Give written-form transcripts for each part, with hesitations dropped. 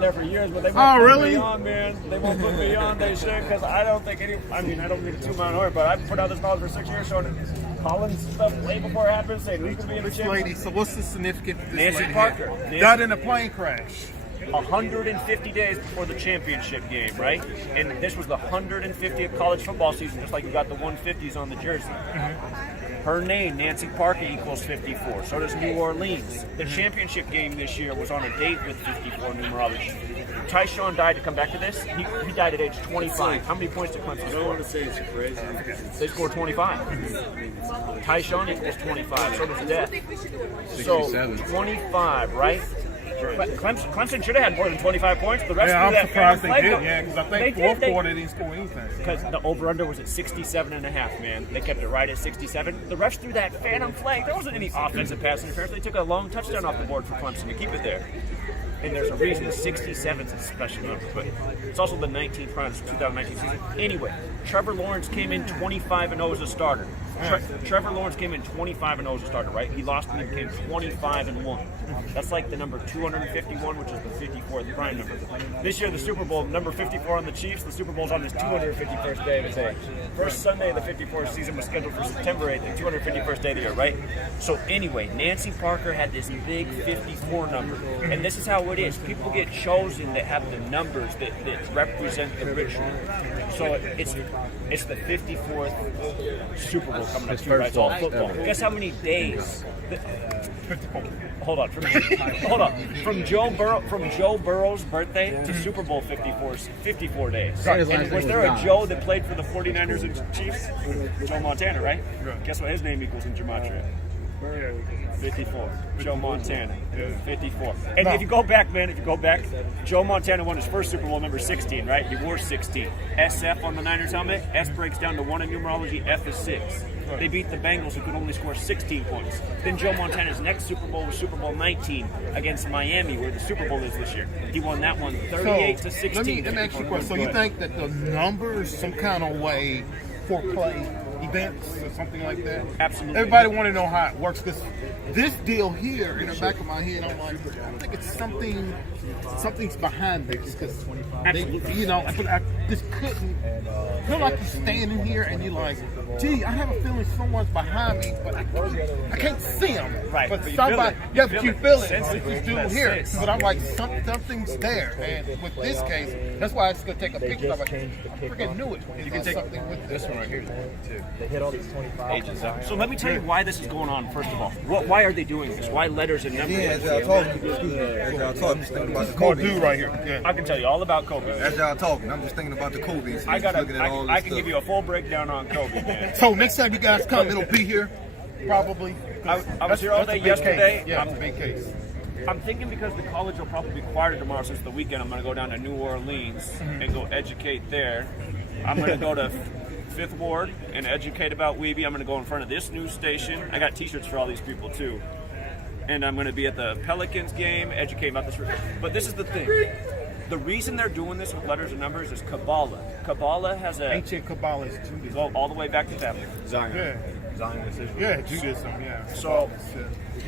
there for years, but they won't put really? me on, man. They won't put me on. They should, because I don't think I don't mean to toot my own horn, but I've put out this knowledge for 6 years, showing Collins stuff way before it happened, saying who's going to be in the Which championship. lady? So what's the significance of this Nancy lady Parker. here? Nancy- Died in a plane crash. 150 days before the championship game, right? And this was the 150th college football season, just like you got the 150s on the jersey. Her name, Nancy Parker, equals 54. So does New Orleans. The championship game this year was on a date with 54 numerology. Tyshawn died, to come back to this, he died at age 25. How many points did Clemson I don't score? want to say it's crazy. They scored 25. Tyshawn equals 25. So does Death. So 25, right? But Clemson should have had more than 25 points. The rest Yeah, of I'm that surprised they flag did. vote- Yeah, because I they think did. fourth quarter they didn't score anything. Because the over-under was at 67.5, man. They kept it right at 67. The refs threw that phantom flag. There wasn't any offensive pass interference. They took a long touchdown off the board for Clemson to keep it there. And there's a reason 67 is a special number, but it's also the 19th prime 2019 season. Anyway, Trevor Lawrence came in 25-0 as a starter. Trevor Lawrence came in 25-0 as a starter, right? He lost and he became 25-1. That's like the number 251, which is the 54th prime number. This year, the Super Bowl, number 54 on the Chiefs, the Super Bowl's on his 251st day of his age. First Sunday of the 54th season was scheduled for September 8th, the 251st day of the year, right? So anyway, Nancy Parker had this big 54 number. And this is how it is. People get chosen that have the numbers that represent the ritual. So it's the 54th Super Bowl coming up, too, right? It's all football. Guess how many days? Hold on. From Joe Burrow's birthday to Super Bowl 54 is 54 days. And was there a Joe that played for the 49ers and Chiefs? Joe Montana, right? Guess what his name equals in Gematria? 54. Joe Montana. 54. And if you go back, Joe Montana won his first Super Bowl, number 16, right? He wore 16. SF on the Niners helmet. S breaks down to 1 in numerology. F is 6. They beat the Bengals, who could only score 16 points. Then Joe Montana's next Super Bowl was Super Bowl 19 against Miami, where the Super Bowl is this year. He won that one 38-16. Let me ask you a question. So you think that the numbers some kind of way foreplay events or something like that? Absolutely. Everybody want to know how it works, because this deal here in the back of my head, I'm like, I think it's something's behind this, because I just couldn't. Feel like you're standing here and you're like, gee, I have a feeling someone's behind me, but I can't see them. Right. But you somebody, feel but you feel it. Sensitive. It's dude That's here. it. But I'm like, something's there. And with this case, that's why I just gonna take a picture of it. I freaking knew it. You can take something with This one right here too. They hit all these 25 Ages up. So let me tell you why this is going on, first of all. Why are they doing this? Why letters and numbers? Yeah, as y'all talking, I'm just thinking about the Cold Kobe. dude right here. Yeah. I can tell you all about Kobe. As y'all talking, I'm just thinking about the Kobe. I can give you a full breakdown on Kobe, man. So next time you guys come, it'll be here, probably. I was here all day yesterday. Yeah, it's a big case. I'm thinking because the college will probably be quieter tomorrow since the weekend, I'm going to go down to New Orleans and go educate there. I'm going to go to Fifth Ward and educate about Weeby. I'm going to go in front of this news station. I got t-shirts for all these people too. And I'm going to be at the Pelicans game, educate about this. But this is the thing. The reason they're doing this with letters and numbers is Kabbalah. Kabbalah has a... Ancient Kabbalah is Judaism. Go all the way back to that. Zion. Yeah. Zionism. Yeah, Judaism, yeah. So,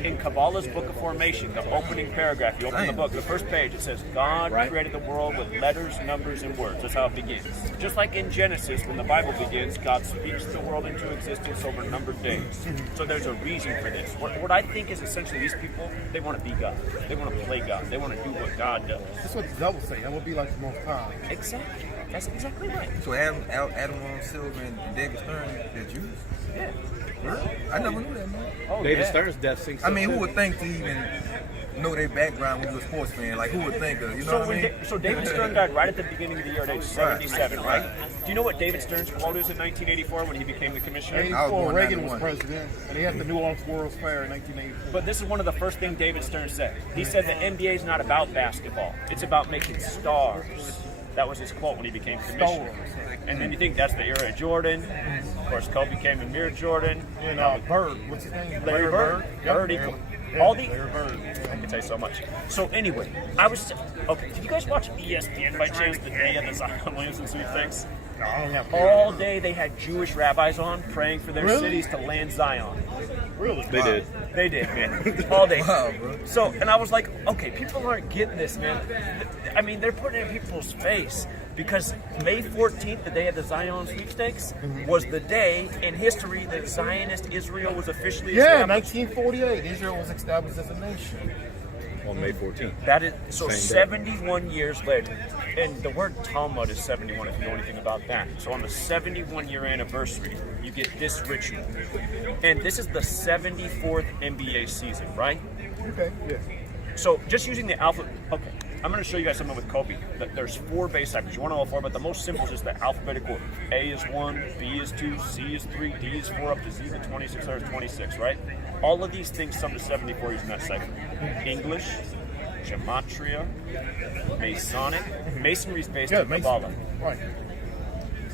in Kabbalah's Book of Formation, the opening paragraph, you open the book, the first page, it says, God created the world with letters, numbers, and words. That's how it begins. Just like in Genesis, when the Bible begins, God speaks the world into existence over numbered days. So there's a reason for this. What I think is essentially these people, they want to be God. They want to play God. They want to do what God does. That's what the devil say. That would be like the most high. Exactly. That's exactly right. So Adam Silver and David Stern, they're Jews? Yeah. Really? I never knew that, man. Oh, David yeah. Stern's death sinks. I mean, who would think to even know their background when you're a sports fan? Like, who would think of, you know what I mean? So David Stern died right at the beginning of the year at age 77, right? Do you know what David Stern's quote is in 1984 when he became the commissioner? 84, born Reagan was 91. president, and he had the New Orleans World's Fair in 1984. But this is one of the first things David Stern said. He said the NBA is not about basketball. It's about making stars. That was his quote when he became commissioner. And then you think that's the era of Jordan. Of course, Kobe came and mirrored Jordan. And Bird, what's his name? Larry Bird. Yep. Bird Larry equal. Bird. All the. Larry Bird. I can tell you so much. So anyway, okay. Did you guys watch ESPN by chance the day of the Zion Williamson sweepstakes? No, I don't have All day they had Jewish rabbis on praying for their Really? cities to land Zion. Really? They did. They did, man. All day. Wow, bro. So, and I was like, okay, people aren't getting this, man. I mean, they're putting it in people's face because May 14th, the day of the Zion sweepstakes, was the day in history that Zionist Israel was officially Yeah, established. 1948. Israel was established as a nation. On May 14th. That is so Same day. 71 years later. And the word Talmud is 71 if you know anything about that. So on the 71-year anniversary, you get this ritual. And this is the 74th NBA season, right? Okay. Yeah. So just using the alphabet, okay, I'm going to show you guys something with Kobe. There's 4 base ciphers. You want to know all 4, but the most simple is just the alphabetic order. A is 1, B is 2, C is 3, D is 4, up to Z to 26, there's 26, right? All of these things sum to 74 using that cipher. English, gematria, Masonic. Masonry is based on Kabbalah. Right.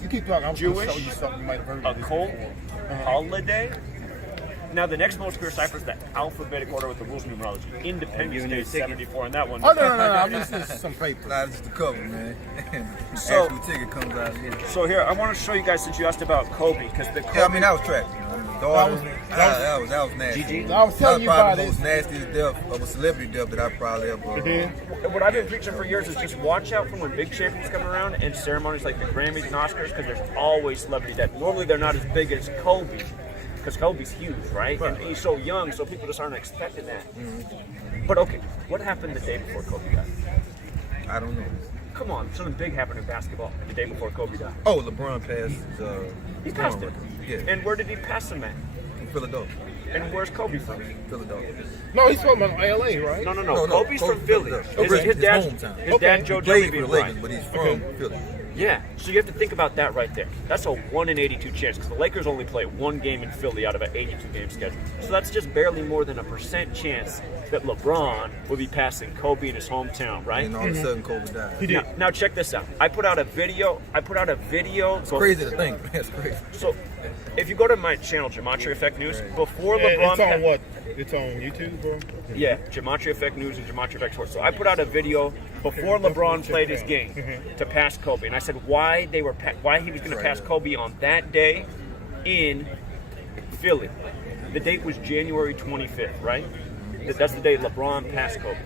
You keep talking. I'm Jewish, going to show you something you might have heard of this occult, before. holiday. Now the next most clear cipher is the alphabetic order with the rules of numerology. Independence Day is 74 on that one. Oh, no. I'm just some paper. Nah, this is the cover, man. So- Actual ticket comes out here. So here, I want to show you guys since you asked about Kobe, because the Kobe, Yeah, I mean, that was trash. That was nasty. GG. I was telling you about probably the this. most nastiest death of a celebrity death that I probably ever. What I've been preaching for years is just watch out for when big champions come around and ceremonies like the Grammys and Oscars, because there's always celebrity death. Normally they're not as big as Kobe, because Kobe's huge, right? And he's so young, so people just aren't expecting that. But okay, what happened the day before Kobe died? I don't know. Come on, something big happened in basketball the day before Kobe died. Oh, LeBron passed. He passed it. Yeah, And where did he pass him at? in Philadelphia. And where's Kobe from? Philadelphia. No, he's from LA, right? No. No, Kobe's from Philly. His dad's dad, Joe He played Johnny for the Bryant. Lakers, but he's from Philly. Yeah, so you have to think about that right there. That's a 1 in 82 chance because the Lakers only play 1 game in Philly out of an 82 game schedule. So that's just barely more than a % chance that LeBron will be passing Kobe in his hometown, right? And all of a sudden, Kobe died. Now check this out. I put out a video. It's crazy to think, man. It's crazy. So if you go to my channel, Gematria Effect News, before And LeBron, it's on what? It's on YouTube, bro? Yeah, Gematria Effect News and Gematria Effect Sports. So I put out a video before LeBron played his game to pass Kobe, and I said why he was going to pass Kobe on that day in Philly. The date was January 25th, right? That's the day LeBron passed Kobe.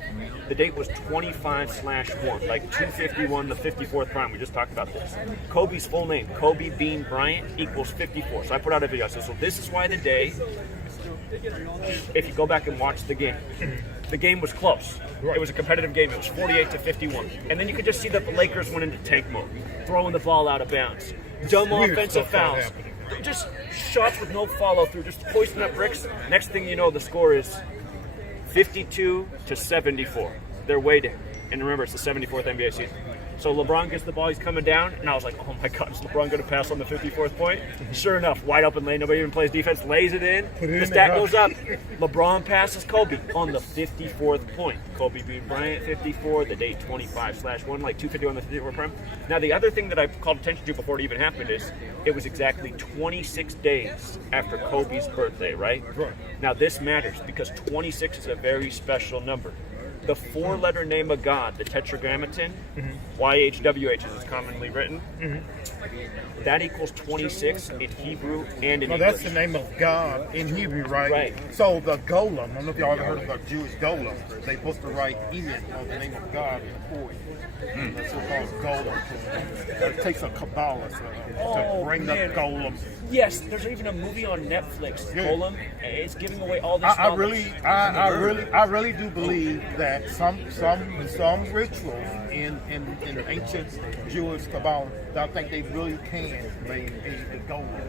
The date was 25/1, like 251, the 54th prime. We just talked about this. Kobe's full name, Kobe Bean Bryant, equals 54. So I put out a video. I said, so this is why the day, if you go back and watch the game was close. It was a competitive game. It was 48-51. And then you could just see that the Lakers went into tank mode, throwing the ball out of bounds. Dumb Weird offensive stuff fouls. happening. Just shots with no follow through, just hoisting up bricks. Next thing you know, the score is 52-74. They're way down. And remember, it's the 74th NBA season. So LeBron gets the ball, he's coming down, and I was like, oh my God, is LeBron going to pass on the 54th point? Sure enough, wide open lane, nobody even plays defense, lays it in, the stat goes up. LeBron passes Kobe on the 54th point. Kobe Bean Bryant, 54, the date 25/1, like 250 on the 54th prime. Now, the other thing that I called attention to before it even happened is it was exactly 26 days after Kobe's birthday, right? Now, this matters because 26 is a very special number. The 4-letter name of God, the Tetragrammaton, YHWH as it's commonly written, that equals 26 in Hebrew and in No, English. that's the name of God in Hebrew, right? Right. So the golem, I don't know if y'all ever heard of the Jewish golem. They supposed to write Eden on the name of God in the poet. That's what called golem. It takes a Kabbalah to bring the golem. Yes, there's even a movie on Netflix, Yeah. Golem. It's giving away all this I knowledge. really do believe that some rituals in ancient Jewish Kabbalah, I think they really can make a golem.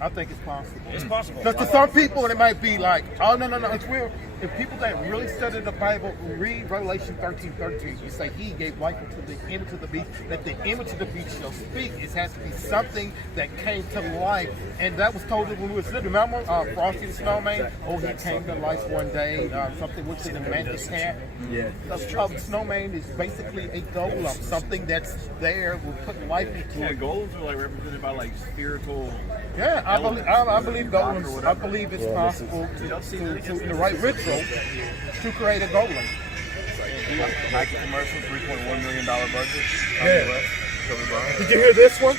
I think it's possible. It's possible. Because to some people, it might be like, oh, no, it's weird. If people that really study the Bible read Revelation 13:13, you say he gave life to the image of the beast, that the image of the beast shall speak. It has to be something that came to life. And that was told when we were little. Remember Frosty the Snowman? Oh, he came to life one day. Something which is a mantis cat. Yeah. The snowman is basically a golem, something that's there, we're putting life into Yeah, it. golems are like represented by like spiritual. Yeah, I believe golems. I believe it's possible to in the right ritual to create a golem. Nike commercial, $3.1 million budget. Yeah. Kobe Bryant. Did you hear this one?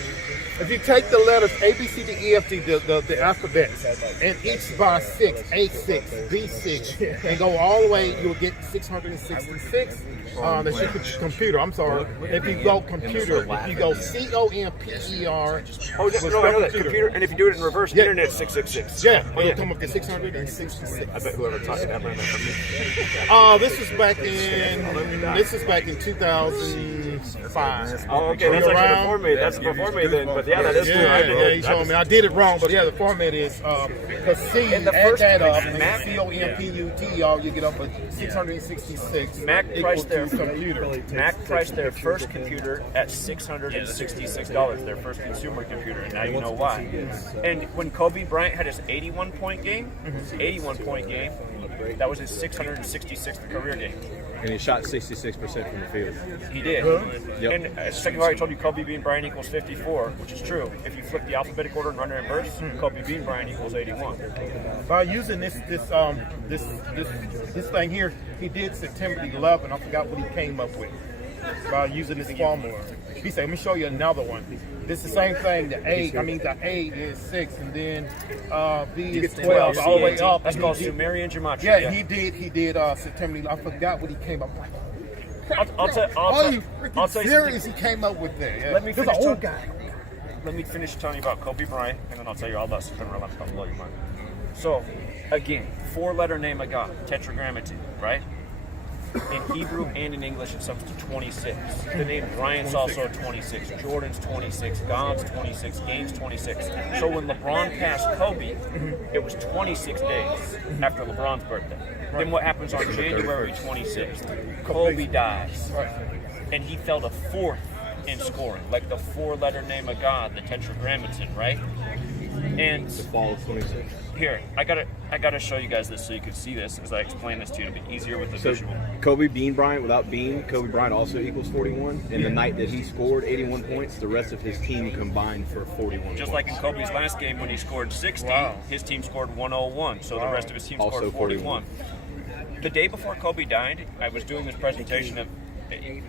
If you take the letters A, B, C, D, E, F, G, the alphabets, and each by 6, A6, B6, and go all the way, you'll get 666. That's your computer. I'm sorry. If you go computer, if you go COMPER. Oh, no, I know that. Computer, and if you do it in reverse, internet 666. Yeah, it'll come up to 666. I bet whoever taught you that learned that from me. This is back in 2005. Oh, okay, that's actually before me. That's before me then, but yeah, that is true. Yeah, he showed me. I did it wrong, but yeah, the format is because C, And the add first that up, Mac- COMPUTER, you get up at 666. Mac equal priced to computer. Mac priced their first computer at $666, their first consumer computer, and now you know why. And when Kobe Bryant had his 81-point game, that was his 666th career game. And he shot 66% from the field. He did. Yep. And second of all, I told you Kobe Bean Bryant equals 54, which is true. If you flip the alphabetic order and run it in reverse, Kobe Bean Bryant equals 81. By using this thing here, he did September 11. I forgot what he came up with. By using this formula, he said, "Let me show you another one." This is the same thing. The A is 6, and then B is 12, all the way up. That's called Sumerian gematria. Yeah, he did September 11. I forgot what he came up with. I'll tell you Serious, something. he came up with that. Yeah. Let me He's finish an old guy. Let me finish telling you about Kobe Bryant, and then I'll tell you all about September 11th. I'll blow your mind. So, again, 4-letter name of God, tetragrammaton, right? In Hebrew and in English, it sums to 26. The name Bryant's also 26. Jordan's 26. God's 26. Game's 26. So when LeBron passed Kobe, it was 26 days after LeBron's birthday. Then what happens on January 26th? Kobe dies. And he fell to 4th in scoring, like the 4-letter name of God, the tetragrammaton, right? And The fall of 26. here, I gotta show you guys this so you can see this as I explain this to you to be easier with the So visual. Kobe Bean Bryant, without Bean, Kobe Bryant also equals 41. And the night that he scored 81 points, the rest of his team combined for 41 Just points. like in Kobe's last game when he scored 60, his team scored 101, so the rest of his team Also scored 41. The day before Kobe died, I was doing this presentation of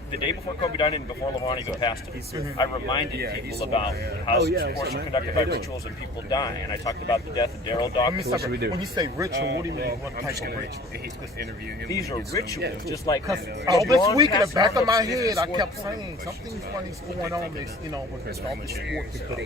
the day before Kobe died and before LeBron even passed him. I reminded people about how sports are conducted by rituals and people die, and I talked about the death of Daryl Dawkins. When you say ritual, what do you mean? What type of ritual? These are rituals, just like All this week in the back of my head, I kept saying something funny's going on. This, with all the sports stuff,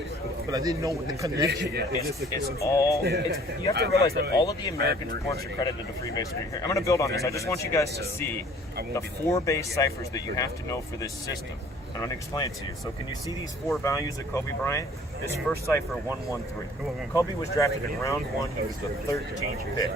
but I didn't know what the connection is. It's you have to realize that all of the American sports are credited to Freemasonry. Here, I'm going to build on this. I just want you guys to see the 4 base ciphers that you have to know for this system. I'm going to explain it to you. So can you see these 4 values of Kobe Bryant? This first cipher, 113. Kobe was drafted in round 1. He was the 13th pick.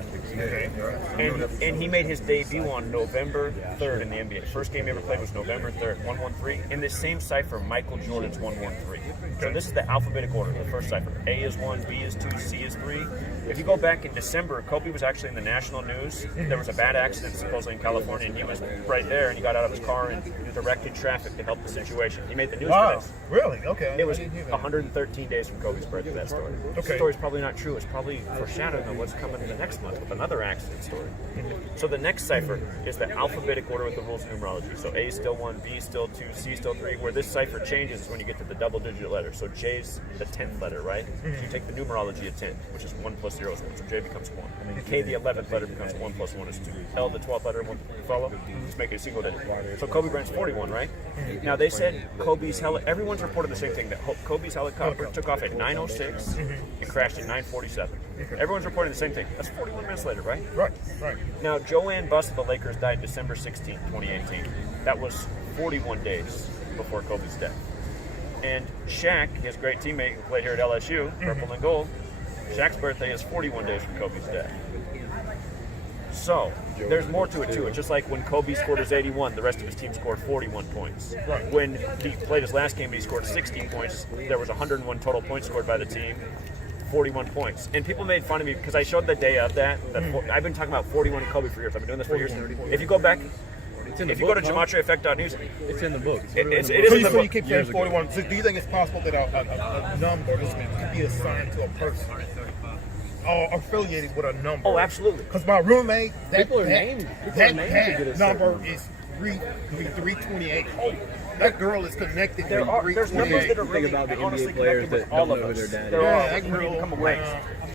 And he made his debut on November 3rd in the NBA. First game he ever played was November 3rd, 113. In this same cipher, Michael Jordan's 113. So this is the alphabetic order, the first cipher. A is 1, B is 2, C is 3. If you go back in December, Kobe was actually in the national news. There was a bad accident supposedly in California, and he was right there, and he got out of his car and directed traffic to help the situation. He made the news for this. Really? Okay. It was 113 days from Kobe's birthday, that story. The story's probably not true. It's probably foreshadowing of what's coming in the next month with another accident story. So the next cipher is the alphabetic order with the rules of numerology. So A is still 1, B is still 2, C is still 3. Where this cipher changes is when you get to the double-digit letter. So J's the 10th letter, right? So you take the numerology of 10, which is 1 plus 0 is 1. So J becomes 1. And then K, the 11th letter, becomes 1 plus 1 is 2. L, the 12th letter, 1. Follow? Just make it a single digit. So Kobe Bryant's 41, right? Now they said everyone's reported the same thing, that Kobe's helicopter took off at 9:06 and crashed at 9:47. Everyone's reporting the same thing. That's 41 minutes later, right? Right. Now, Joanne Buss of the Lakers died December 16, 2018. That was 41 days before Kobe's death. And Shaq, his great teammate who played here at LSU, purple and gold, Shaq's birthday is 41 days from Kobe's death. So, there's more to it too. It's just like when Kobe scored his 81, the rest of his team scored 41 points. When he played his last game and he scored 16 points, there was 101 total points scored by the team, 41 points. And people made fun of me because I showed the day of that. I've been talking about 41 and Kobe for years. I've been doing this for years. If you go back, if you go to GematryEffect.news, It's in the book. it is So in the you book. keep saying 41. So do you think it's possible that a number could be assigned to a person or affiliated with a number? Oh, absolutely. Because my roommate, that People are named to get a number certain is 328. That girl is connected. There's numbers that are Think really about the NBA honestly players connected with that all don't of know who us. their dad There is. are. Yeah, that We need to girl, come away.